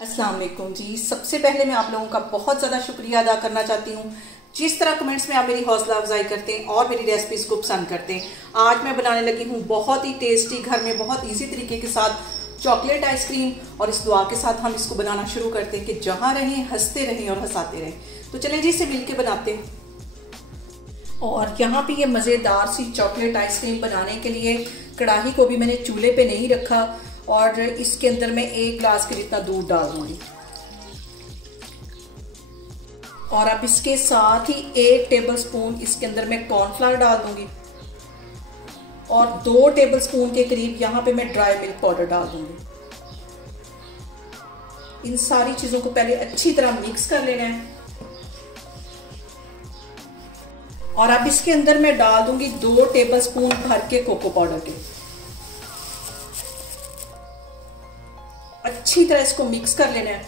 अस्सलाम वालेकुम जी। सबसे पहले मैं आप लोगों का बहुत ज़्यादा शुक्रिया अदा करना चाहती हूँ जिस तरह कमेंट्स में आप मेरी हौसला अफजाई करते हैं और मेरी रेसिपीज़ को पसंद करते हैं। आज मैं बनाने लगी हूँ बहुत ही टेस्टी, घर में बहुत इजी तरीके के साथ चॉकलेट आइसक्रीम, और इस दुआ के साथ हम इसको बनाना शुरू करते हैं कि जहाँ रहें हंसते रहें और हंसाते रहें। तो चलें जी, इसे मिलके बनाते हैं। और यहाँ पे ये मज़ेदार सी चॉकलेट आइसक्रीम बनाने के लिए कढ़ाई को भी मैंने चूल्हे पे नहीं रखा और इसके अंदर मैं 1 गिलास के जितना दूध डाल दूंगी। और अब इसके साथ ही 1 टेबलस्पून इसके अंदर मैं कॉर्नफ्लावर डाल दूंगी और 2 टेबलस्पून के करीब यहाँ पे मैं ड्राई मिल्क पाउडर डाल दूंगी। इन सारी चीजों को पहले अच्छी तरह मिक्स कर लेना है। और अब इसके अंदर मैं डाल दूंगी 2 टेबलस्पून भर के कोको पाउडर के। अच्छी तरह इसको मिक्स कर लेना है,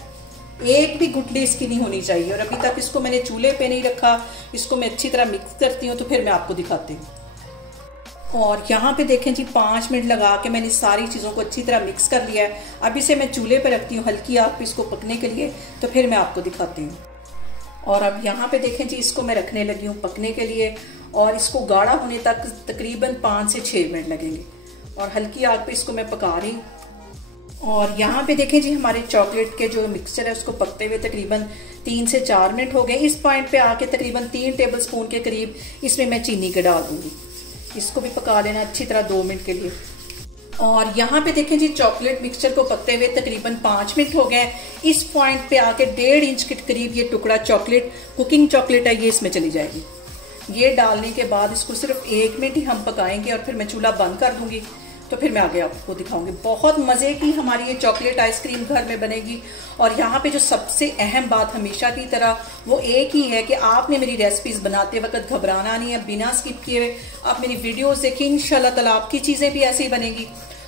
एक भी गुठली इसकी नहीं होनी चाहिए। और अभी तक इसको मैंने चूल्हे पे नहीं रखा, इसको मैं अच्छी तरह मिक्स करती हूँ तो फिर मैं आपको दिखाती हूँ। और यहाँ पे देखें जी, 5 मिनट लगा के मैंने सारी चीज़ों को अच्छी तरह मिक्स कर लिया है। अब इसे मैं चूल्हे पे रखती हूँ हल्की आग पे इसको पकने के लिए, तो फिर मैं आपको दिखाती हूँ। और अब यहाँ पे देखें जी, इसको मैं रखने लगी हूँ पकने के लिए और इसको गाढ़ा होने तक तकरीबन 5 से 6 मिनट लगेंगे और हल्की आग पे इसको मैं पका रही हूँ। और यहाँ पे देखें जी, हमारे चॉकलेट के जो मिक्सचर है उसको पकते हुए तकरीबन 3 से 4 मिनट हो गए। इस पॉइंट पे आके तकरीबन 3 टेबलस्पून के करीब इसमें मैं चीनी के डाल दूंगी। इसको भी पका लेना अच्छी तरह 2 मिनट के लिए। और यहाँ पे देखें जी, चॉकलेट मिक्सचर को पकते हुए तकरीबन 5 मिनट हो गए। इस पॉइंट पे आके 1.5 इंच के करीब ये टुकड़ा चॉकलेट, कुकिंग चॉकलेट है, ये इसमें चली जाएगी। ये डालने के बाद इसको सिर्फ 1 मिनट ही हम पकाएंगे और फिर मैं चूल्हा बंद कर दूंगी, तो फिर मैं आगे आपको दिखाऊंगी। बहुत मज़े की हमारी ये चॉकलेट आइसक्रीम घर में बनेगी। और यहाँ पे जो सबसे अहम बात हमेशा की तरह वो एक ही है कि आपने मेरी रेसिपीज़ बनाते वक्त घबराना नहीं है, बिना स्किप किए आप मेरी वीडियोस देखिए, इंशाल्लाह ताला आपकी चीज़ें भी ऐसे ही बनेगी।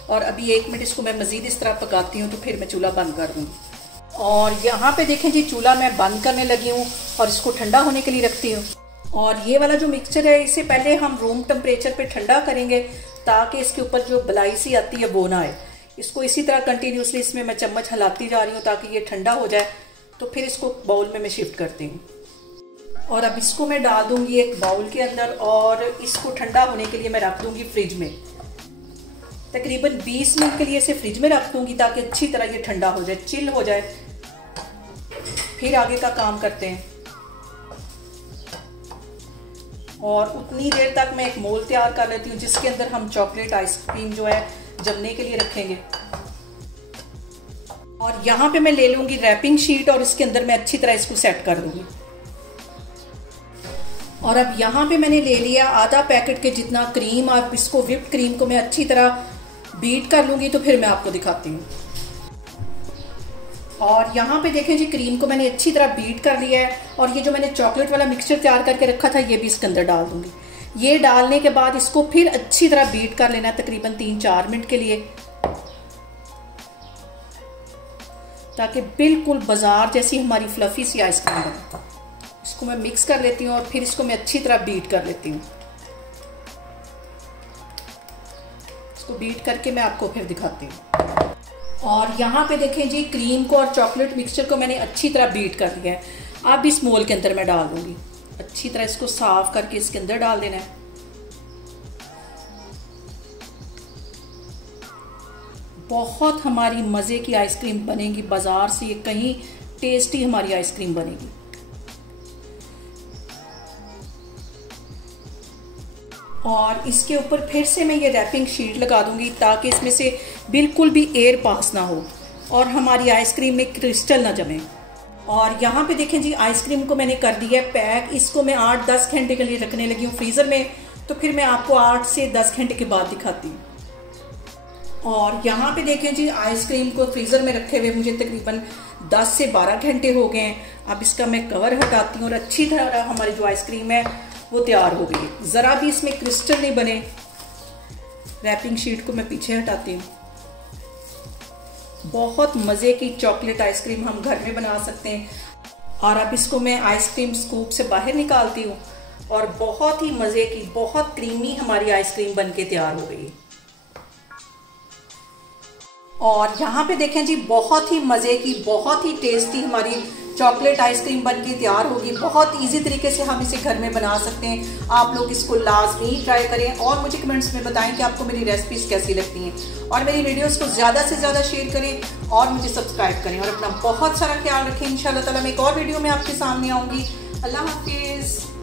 और अभी 1 मिनट इसको मैं मज़ीद इस तरह पकाती हूँ तो फिर मैं चूल्हा बंद कर दूँगी। और यहाँ पे देखें जी, चूल्हा मैं बंद करने लगी हूँ और इसको ठंडा होने के लिए रखती हूँ। और ये वाला जो मिक्सचर है इसे पहले हम रूम टेम्परेचर पे ठंडा करेंगे ताकि इसके ऊपर जो बलाई सी आती है वो ना आए। इसको इसी तरह कंटिन्यूसली इसमें मैं चम्मच हिलाती जा रही हूँ ताकि ये ठंडा हो जाए, तो फिर इसको बाउल में मैं शिफ्ट करती हूँ। और अब इसको मैं डाल दूंगी एक बाउल के अंदर और इसको ठंडा होने के लिए मैं रख दूंगी फ्रिज में। तकरीबन 20 मिनट के लिए इसे फ्रिज में रख दूंगी ताकि अच्छी तरह ये ठंडा हो जाए, चिल हो जाए। फिर आगे का काम करते हैं। और उतनी देर तक मैं एक मोल तैयार कर लेती हूँ जिसके अंदर हम चॉकलेट आइसक्रीम जो है जमने के लिए रखेंगे। और यहाँ पे मैं ले लूंगी रैपिंग शीट और इसके अंदर मैं अच्छी तरह इसको सेट कर दूंगी। और अब यहाँ पे मैंने ले लिया आधा पैकेट के जितना क्रीम और इसको व्हिप्ड क्रीम को मैं अच्छी तरह बीट कर लूंगी, तो फिर मैं आपको दिखाती हूँ। और यहाँ पे देखें जी, क्रीम को मैंने अच्छी तरह बीट कर लिया है और ये जो मैंने चॉकलेट वाला मिक्सचर तैयार करके रखा था ये भी इसके अंदर डाल दूंगी। ये डालने के बाद इसको फिर अच्छी तरह बीट कर लेना तकरीबन 3-4 मिनट के लिए, ताकि बिल्कुल बाजार जैसी हमारी फ्लफी सी आइसक्रीम बने। इसको मैं मिक्स कर लेती हूँ और फिर इसको मैं अच्छी तरह बीट कर लेती हूँ। इसको बीट करके मैं आपको फिर दिखाती हूँ। और यहाँ पे देखें जी, क्रीम को और चॉकलेट मिक्सचर को मैंने अच्छी तरह बीट कर लिया है। अब इस मोल के अंदर मैं डाल दूंगी। अच्छी तरह इसको साफ करके इसके अंदर डाल देना है। बहुत हमारी मज़े की आइसक्रीम बनेगी, बाजार से ये कहीं टेस्टी हमारी आइसक्रीम बनेगी। और इसके ऊपर फिर से मैं ये रैपिंग शीट लगा दूंगी ताकि इसमें से बिल्कुल भी एयर पास ना हो और हमारी आइसक्रीम में क्रिस्टल ना जमे। और यहाँ पे देखें जी, आइसक्रीम को मैंने कर दिया है पैक। इसको मैं 8-10 घंटे के लिए रखने लगी हूँ फ्रीज़र में, तो फिर मैं आपको 8 से 10 घंटे के बाद दिखाती हूँ। और यहाँ पे देखें जी, आइसक्रीम को फ्रीज़र में रखे हुए मुझे तकरीबन 10 से 12 घंटे हो गए हैं। अब इसका मैं कवर हटाती हूँ और अच्छी तरह हमारी जो आइसक्रीम है वो तैयार हो गई है। ज़रा भी इसमें क्रिस्टल नहीं बने। रैपिंग शीट को मैं पीछे हटाती हूँ। बहुत मज़े की चॉकलेट आइसक्रीम हम घर में बना सकते हैं। और अब इसको मैं आइसक्रीम स्कूप से बाहर निकालती हूँ और बहुत ही मज़े की, बहुत क्रीमी हमारी आइसक्रीम बनके तैयार हो गई है। और यहाँ पे देखें जी, बहुत ही मज़े की, बहुत ही टेस्टी हमारी चॉकलेट आइसक्रीम बन के तैयार होगी। बहुत इजी तरीके से हम इसे घर में बना सकते हैं। आप लोग इसको लाजमी ट्राई करें और मुझे कमेंट्स में बताएं कि आपको मेरी रेसिपीज़ कैसी लगती हैं। और मेरी वीडियोस को ज़्यादा से ज़्यादा शेयर करें और मुझे सब्सक्राइब करें और अपना बहुत सारा ख्याल रखें। इंशाल्लाह ताला मैं एक और वीडियो में आपके सामने आऊँगी। अल्लाह हाफिज़।